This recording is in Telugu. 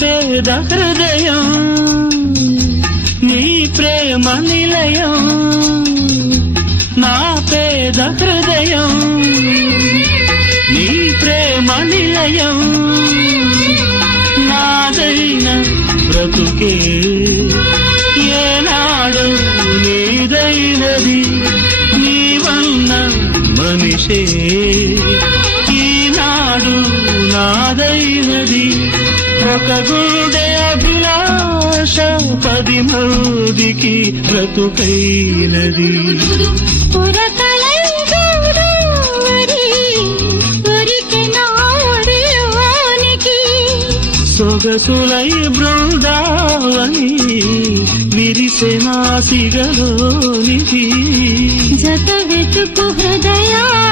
పేద హృదయం నీ ప్రేమ నిలయం నా పేద హృదయం నీ ప్రేమ నిలయం నాదైన బ్రతుకే ఏనాడు నీదైనది నీవన్న మనిషే ఈనాడు నాదైనది. ఒక గుండె అభిలాష పది మందికి బ్రతుకైనది. సొగసులై బృందావని విరిసెనా సిగలోనికి జత వెతుకు హృదయానికి